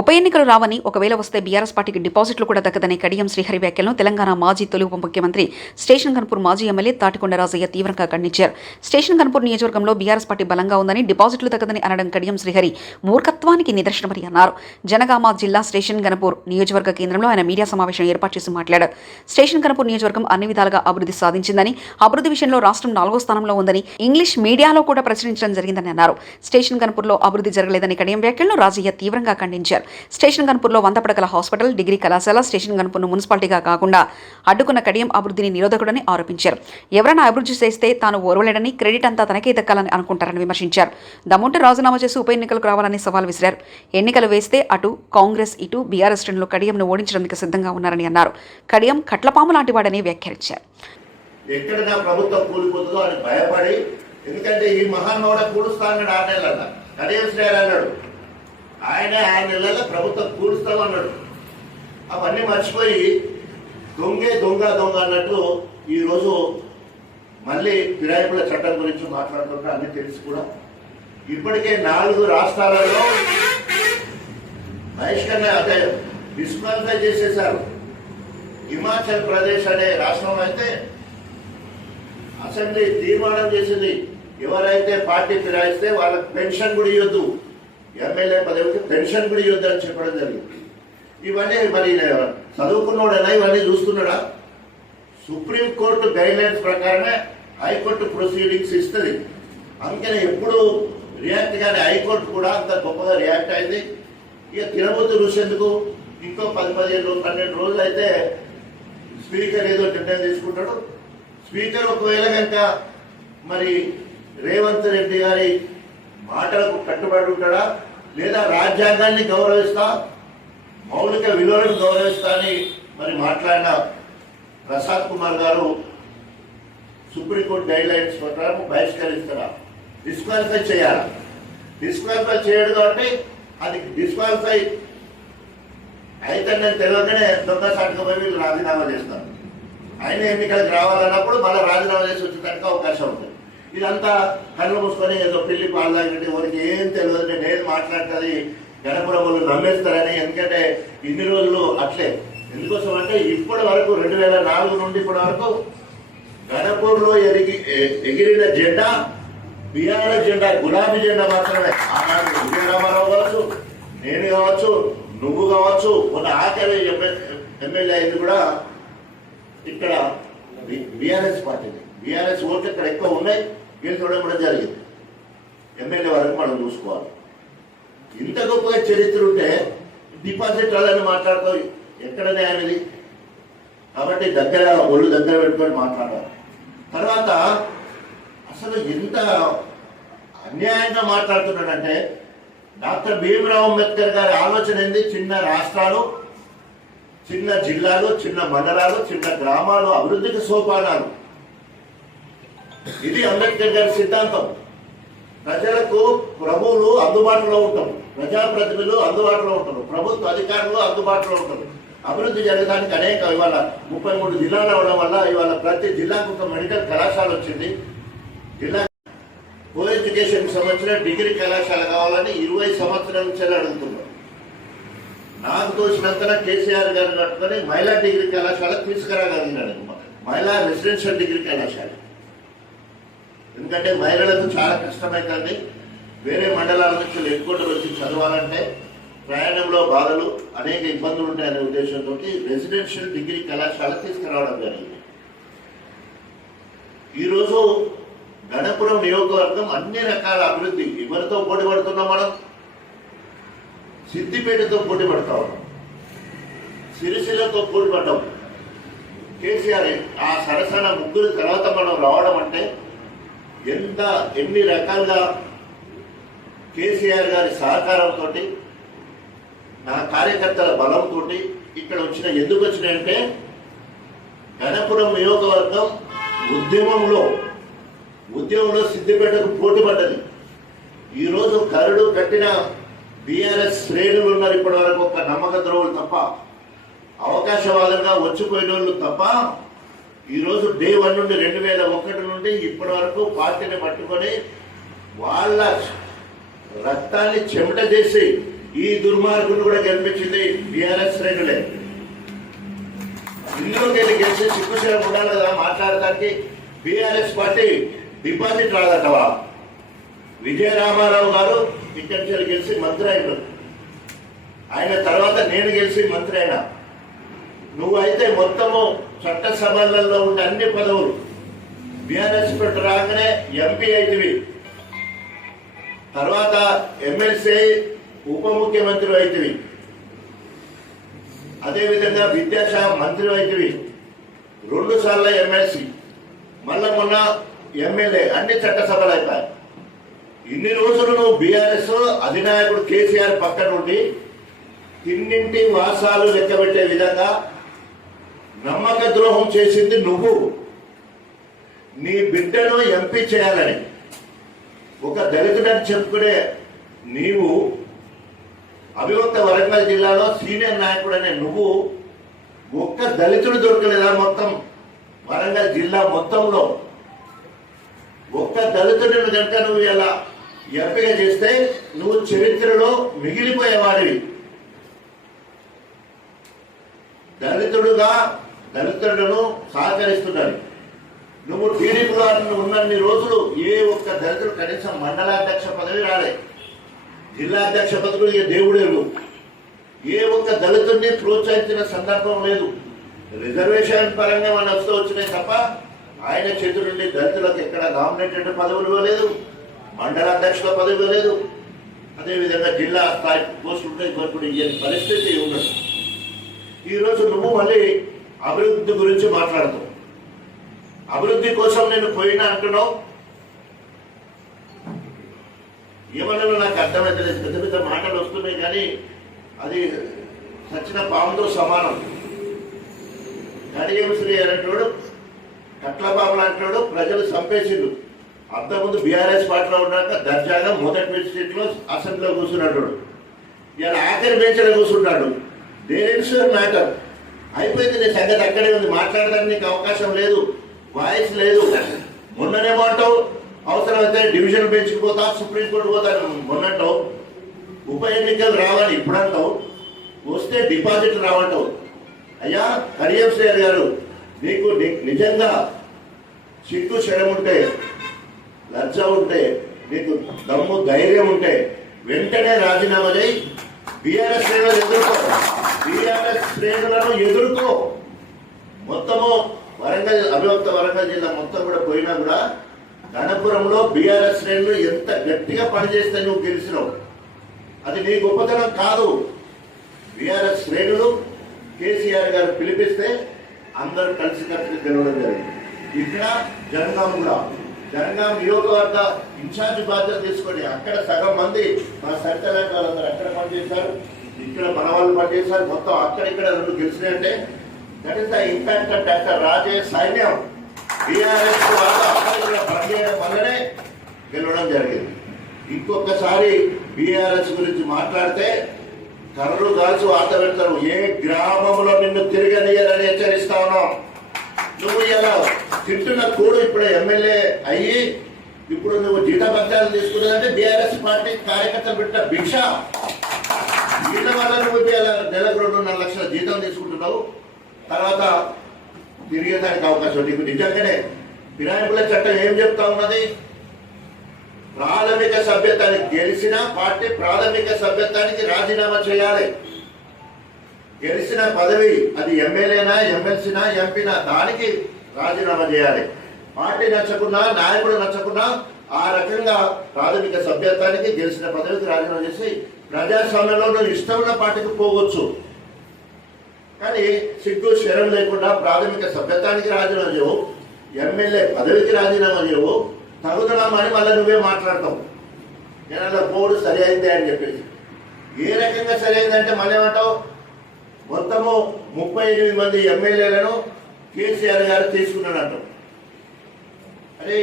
ఉప ఎన్నికలు రావని ఒకవేళ వస్తే బీఆర్ఎస్ పార్టీకి డిపాజిట్లు కూడా దక్కదని కడియం శ్రీహరి వ్యాఖ్యలను తెలంగాణ మాజీ తొలి ఉప ముఖ్యమంత్రి స్టేషన్ కన్పూర్ మాజీ ఎమ్మెల్యే తాటికొండ రాజయ్య తీవ్రంగా ఖండించారు. స్టేషన్ కన్పూర్ నియోజకవర్గంలో బీఆర్ఎస్ పార్టీ బలంగా ఉందని డిపాజిట్లు దక్కదని అనడం కడియం శ్రీహరి మూర్ఖత్వానికి నిదర్శనమని అన్నారు. జనగామ జిల్లా స్టేషన్ గణపూర్ నియోజకవర్గ కేంద్రంలో ఆయన మీడియా సమావేశం ఏర్పాటు చేసి మాట్లాడారు. స్టేషన్ కన్పూర్ నియోజకవర్గం అన్ని విధాలుగా అభివృద్ధి సాధించిందని అభివృద్ధి విషయంలో రాష్ట్రం నాలుగో స్థానంలో ఉందని ఇంగ్లీష్ మీడియాలో కూడా ప్రచురించడం జరిగిందని అన్నారు. స్టేషన్ కనపూర్లో అభివృద్ధి జరగలేదని కడియం వ్యాఖ్యలను రాజయ్య తీవ్రంగా ఖండించారు. స్టేషన్ గన్పూర్లో వంద పడకల హాస్పిటల్ డిగ్రీ కళాశాల స్టేషన్ గన్పూర్ను మున్సిపాలిటీగా కాకుండా అడ్డుకున్న కడియం అభివృద్ధిని నిరోధకుడని ఆరోపించారు. ఎవరైనా అభివృద్ధి చేస్తే తాను ఓర్వలేడని క్రెడిట్ అంతా తనకే దక్కాలని అనుకుంటారని విమర్శించారు. దమ్ముంటే రాజీనామా చేసి ఉప ఎన్నికలకు రావాలని సవాల్ విసిరారు. ఎన్నికలు వేస్తే అటు కాంగ్రెస్ ఇటు బీఆర్ఎస్ శ్రేణులు కడియంను ఓడించడానికి సిద్ధంగా ఉన్నారని అన్నారు. కడియం కట్లపాము లాంటి వాడని వ్యాఖ్యానించారు. ఎక్కడ నా ప్రభుత్వం కూలిపోతుందో అని భయపడి ఎందుకంటే ఈ మహానోడ కూలుస్తానన్నాడు ఆరు నెలల కడియం శ్రేయర్ అన్నాడు ఆయన ఆరు నెలల ప్రభుత్వం కూడుస్తామన్నాడు అవన్నీ మర్చిపోయి దొంగే దొంగ దొంగ అన్నట్టు ఈరోజు మళ్ళీ ఫిరాయింపుల చట్టం గురించి మాట్లాడుతుంటే అన్ని తెలిసి కూడా ఇప్పటికే నాలుగు రాష్ట్రాలలో బహిష్కరణ అదే డిస్క్వాలిఫై చేసేశారు. హిమాచల్ ప్రదేశ్ అనే రాష్ట్రం అయితే అసెంబ్లీ తీర్మానం చేసింది. ఎవరైతే పార్టీ ఫిరాయిస్తే వాళ్ళకి పెన్షన్ కూడా ఇవ్వద్దు. ఎమ్మెల్యే పదవికి పెన్షన్ కూడా ఇవ్వద్దని అని చెప్పడం జరిగింది. ఇవన్నీ మరి చదువుకున్నోడైనా ఇవన్నీ చూస్తున్నాడా? సుప్రీంకోర్టు గైడ్లైన్స్ ప్రకారమే హైకోర్టు ప్రొసీడింగ్స్ ఇస్తుంది. అందుకని ఎప్పుడు రియాక్ట్ కానీ హైకోర్టు కూడా అంత గొప్పగా రియాక్ట్ అయింది. ఇక తిరుమతి ఋషి ఇంకో పది పదిహేను పన్నెండు రోజులు అయితే స్పీకర్ ఏదో నిర్ణయం తీసుకుంటాడు. స్పీకర్ ఒకవేళ కనుక మరి రేవంత్ రెడ్డి గారి మాటలకు కట్టుబడి ఉంటాడా? లేదా రాజ్యాంగాన్ని గౌరవిస్తా మౌలిక విలువలను గౌరవిస్తా అని మరి మాట్లాడిన ప్రసాద్ కుమార్ గారు సుప్రీంకోర్టు గైడ్ లైన్స్ ప్రకారం బహిష్కరిస్తారా? డిస్క్వాలిఫై చేయాలి? డిస్క్వాలిఫై చేయడు కాబట్టి అది డిస్క్వాలిఫై అయితే నేను తెలియగానే దొంగ సాటుగా వీళ్ళు రాజీనామా చేస్తారు. ఆయన ఎన్నికలకు రావాలన్నప్పుడు మళ్ళీ రాజీనామా చేసి వచ్చేదానికి అవకాశం ఉంటుంది ఇదంతా కళ్ళు మూసుకొని ఏదో పెళ్ళి పాడదాకంటే ఎవరికి ఏం తెలియదు నేను ఏది మాట్లాడుతుంది గణపురములు వాళ్ళు నమ్మేస్తారని ఎందుకంటే ఇన్ని రోజులు అట్లే. ఎందుకోసం అంటే ఇప్పటి వరకు రెండు వేల నాలుగు నుండి ఇప్పటి వరకు గణపూర్లో ఎరిగి ఎగిరిన జెండా బీఆర్ఎస్ జెండా గులాబీ జెండా మాత్రమే. ఆనాడు విజయ రామారావు కావచ్చు నేను కావచ్చు నువ్వు కావచ్చు మొన్న ఆఖరి ఎమ్మెల్యే అయింది కూడా ఇక్కడ బీఆర్ఎస్ పార్టీ బీఆర్ఎస్ ఓట్లు ఇక్కడ ఎక్కువ ఉన్నాయి గెలుచడం కూడా జరిగింది. ఎమ్మెల్యే వరకు మనం చూసుకోవాలి. ఇంత గొప్పగా చరిత్ర ఉంటే డిపాజిట్ వాళ్ళని మాట్లాడతావు ఎక్కడ న్యాయం ఇది? కాబట్టి దగ్గర ఒళ్ళు దగ్గర పెట్టుకొని మాట్లాడాలి. తర్వాత అసలు ఎంత అన్యాయంగా మాట్లాడుతున్నాడంటే డాక్టర్ భీమరావు అంబేద్కర్ గారి ఆలోచన ఏంది? చిన్న రాష్ట్రాలు చిన్న జిల్లాలు చిన్న మండలాలు చిన్న గ్రామాలు అభివృద్ధికి సోపానాలు. ఇది అంబేద్కర్ గారి సిద్ధాంతం. ప్రజలకు ప్రభువులు అందుబాటులో ఉంటారు. ప్రజాప్రతినిధులు అందుబాటులో ఉంటారు. ప్రభుత్వ అధికారులు అందుబాటులో ఉంటారు. అభివృద్ధి జరగడానికి అనేక ఇవాళ ముప్పై మూడు జిల్లాలు అవడం వల్ల ఇవాళ ప్రతి జిల్లాకు ఒక మెడికల్ కళాశాల వచ్చింది. జిల్లా కో ఎడ్యుకేషన్ సంబంధించిన డిగ్రీ కళాశాల కావాలని ఇరవై సంవత్సరాల నుంచి అడుగుతున్నారు. నాకు తోచినంతన కేసీఆర్ గారు కట్టుకొని మహిళా డిగ్రీ కళాశాల తీసుకురాగలిగినాడు. మహిళా రెసిడెన్షియల్ డిగ్రీ కళాశాల. ఎందుకంటే మహిళలకు చాలా కష్టమవుతుంది వేరే మండలాల నుంచి ఎక్కువ వచ్చి చదవాలంటే ప్రయాణంలో బాధలు అనేక ఇబ్బందులు ఉంటాయనే ఉద్దేశంతో రెసిడెన్షియల్ డిగ్రీ కళాశాల తీసుకురావడం జరిగింది. ఈరోజు గణపురం నియోజకవర్గం అన్ని రకాల అభివృద్ధి ఎవరితో పోటీ పడుతున్నాం మనం. సిద్దిపేటతో పోటీ పడతా. ఉన్నాం సిరిసిల్లతో పోటీ పడ్డాం. కేసీఆర్ ఆ సరసన ముగ్గురు తర్వాత మనం రావడం అంటే ఎంత ఎన్ని రకాలుగా కేసీఆర్ గారి సహకారంతో నా కార్యకర్తల బలంతో ఇక్కడ వచ్చిన ఎందుకు వచ్చినాయంటే గణపురం నియోజకవర్గం ఉద్యమంలో ఉద్యమంలో సిద్దిపేటకు పోటీ పడ్డది. ఈరోజు కరుడు కట్టిన బీఆర్ఎస్ శ్రేణులు ఉన్నారు ఇప్పటి వరకు ఒక నమ్మక ద్రోవులు తప్ప అవకాశవాదంగా వచ్చిపోయిన వాళ్ళు తప్ప ఈరోజు డే వన్ నుండి రెండు వేల ఒకటి నుండి ఇప్పటి వరకు పార్టీని పట్టుకొని వాళ్ళ రక్తాన్ని చెమట చేసి ఈ దుర్మార్గులు కూడా గెలిపించింది బీఆర్ఎస్ శ్రేణులే. ఇందులోకి వెళ్ళి గెలిచి సిగ్గుశీలం ఉండాలి కదా మాట్లాడటానికి. బీఆర్ఎస్ పార్టీ డిపాజిట్ రాదటవా? విజయరామారావు గారు ఇక్కడి నుంచి గెలిచి మంత్రి అయినారు ఆయన తర్వాత నేను గెలిచి మంత్రి అయినా. నువ్వైతే మొత్తము చట్టసభలలో ఉండే అన్ని పదవులు బిఆర్ఎస్ పెట్టి రాగానే ఎంపీ అయితివి. తర్వాత ఎమ్మెల్సీ ఉప ముఖ్యమంత్రి అయితివి. అదేవిధంగా విద్యాశాఖ మంత్రి అయితివి. రెండు సార్లు ఎమ్మెల్సీ మళ్ళా మొన్న ఎమ్మెల్యే అన్ని చట్టసభలు అయిపోయాయి. ఇన్ని రోజులు నువ్వు బీఆర్ఎస్ అధినాయకుడు కేసీఆర్ పక్కనుండి ఇన్నింటి తిన్నింటి వాసాలు లెక్కబెట్టే విధంగా నమ్మక ద్రోహం చేసింది నువ్వు. నీ బిడ్డను ఎంపీ చేయాలని. ఒక దళితుడని చెప్పుకునే నీవు అభివక్త వరంగల్ జిల్లాలో సీనియర్ నాయకుడు అనే నువ్వు ఒక్క దళితుడు దొరకలేదా మొత్తం వరంగల్ జిల్లా మొత్తంలో? ఒక్క దళితుడిని కనుక నువ్వు ఇలా ఎంపిక చేస్తే నువ్వు చరిత్రలో మిగిలిపోయేవాడివి. దళితుడుగా దళితులను సహకరిస్తున్నాడు నువ్వు టీడీపీలో ఉన్నన్ని రోజులు ఏ ఒక్క దళితుడు కనీసం మండలాధ్యక్ష పదవి రాలే. జిల్లా అధ్యక్ష పదవులు ఏ దేవుడే ఏ ఒక్క దళితుడిని ప్రోత్సహించిన సందర్భం లేదు. రిజర్వేషన్ పరంగా మన వస్తూ వచ్చినాయి తప్ప ఆయన చేతి నుండి దళితులకు ఎక్కడ నామినేటెడ్ పదవులు ఇవ్వలేదు. మండల అధ్యక్షుల పదవి ఇవ్వలేదు. అదేవిధంగా జిల్లా స్థాయి పోస్టులు ఉంటాయి పరిస్థితి ఉన్నది. ఈరోజు నువ్వు మళ్ళీ అభివృద్ధి గురించి మాట్లాడుతావు అభివృద్ధి కోసం నేను పోయినా అంటున్నావు? ఏమన్నా నాకు అర్థమైతలేదు. పెద్ద పెద్ద మాటలు వస్తున్నాయి కానీ అది సచిన పాముతో సమానం. కడియం శ్రీ అంటాడు కట్లపాము అంటాడు ప్రజలు చంపేసిండు అంతకుముందు బీఆర్ఎస్ పార్టీలో ఉన్నాక దర్జాగా మొదటి సీట్లో అసెంబ్లీలో కూర్చున్నాడు. ఇలా ఆఖరి బెంచ్లో కూర్చున్నాడు. దేనిస్ మ్యాటర్ అయిపోయింది నీ సంగతి అక్కడే ఉంది. మాట్లాడడానికి నీకు అవకాశం లేదు. వాయిస్ లేదు. మొన్ననేమో అంటావు అవసరమైతే డివిజన్ పెంచుకుపోతా సుప్రీంకోర్టు పోతాను మొన్నంటావు. ఉప ఎన్నికలు రావాలి ఇప్పుడు అంటావు వస్తే డిపాజిట్ రావంటావు. అయ్యా హరియం శ్రేయర్ గారు మీకు నిజంగా సిగ్గు శరం ఉంటే లజ్జ ఉంటే నీకు దమ్ము ధైర్యం ఉంటే వెంటనే రాజీనామా చేయి. బీఆర్ఎస్ శ్రేణులను ఎదుర్కో. బీఆర్ఎస్ శ్రేణులను ఎదుర్కో. మొత్తము వరంగల్ అభివక్త వరంగల్ జిల్లా మొత్తం కూడా పోయినా కూడా గణపురంలో బీఆర్ఎస్ శ్రేణులు ఎంత గట్టిగా పనిచేస్తే నువ్వు గెలిచినావు? అది నీ గొప్పతనం కాదు. బీఆర్ఎస్ శ్రేణులు కేసీఆర్ గారు పిలిపిస్తే అందరూ కలిసి కలిసి గెలవడం జరిగింది. ఇక్కడ జనగాం కూడా జనగాం నియోజకవర్గ ఇన్ఛార్జ్ బాధ్యత తీసుకొని అక్కడ సగం మంది మా సరిత వాళ్ళందరూ అక్కడ పనిచేశారు. ఇక్కడ మన వాళ్ళు పనిచేశారు. మొత్తం అక్కడ ఇక్కడ రెండు గెలిచినాయంటే that is the impact of doctor Rajesh సైన్యం బీఆర్ఎస్ వాళ్ళు అక్కడ పనిచేయడం వల్లనే గెలవడం జరిగింది. ఇంకొకసారి బీఆర్ఎస్ గురించి మాట్లాడితే కర్రలు కాల్చి వార్త పెడతారు. ఏ గ్రామంలో నిన్ను తిరగనియాలని హెచ్చరిస్తా ఉన్నాం. నువ్వు ఇలా తింటున్న కూడు ఇప్పుడు ఎమ్మెల్యే అయ్యి ఇప్పుడు నువ్వు జీతభత్యాలు తీసుకున్నదంటే బీఆర్ఎస్ పార్టీ కార్యకర్తలు పెట్టిన భిక్ష. వీళ్ళ వల్ల నువ్వు ఇలా నెలకు రెండున్నర లక్షల జీతం తీసుకుంటున్నావు. తర్వాత తిరిగేదానికి అవకాశం నీకు నిజంగానే ఫిరాయింపుల చట్టం ఏం చెప్తా ఉన్నది? ప్రాథమిక సభ్యతానికి గెలిచిన పార్టీ ప్రాథమిక సభ్యత్వానికి రాజీనామా చేయాలి. గెలిచిన పదవి అది ఎమ్మెల్యేనా ఎమ్మెల్సీనా ఎంపీనా దానికి రాజీనామా చేయాలి. పార్టీ నచ్చకున్నా నాయకుడు నచ్చకున్నా ఆ రకంగా ప్రాథమిక సభ్యత్వానికి గెలిచిన పదవికి రాజీనామా చేసి ప్రజాస్వామ్యంలో నువ్వు ఇష్టమైన పార్టీకి పోవచ్చు. కానీ సిగ్గు శరం లేకుండా ప్రాథమిక సభ్యత్వానికి రాజీనామా చేయవు. ఎమ్మెల్యే పదవికి రాజీనామా చేయవు. తగుదనమా మళ్ళీ నువ్వే మాట్లాడతావు. నేను అలా పోడు సరి అయిందే అని చెప్పేసి. ఏ రకంగా సరి అయిందంటే మళ్ళీ ఏమంటావు? మొత్తము ముప్పై ఎనిమిది మంది ఎమ్మెల్యేలను కేసీఆర్ గారు తీసుకున్నాడు అరే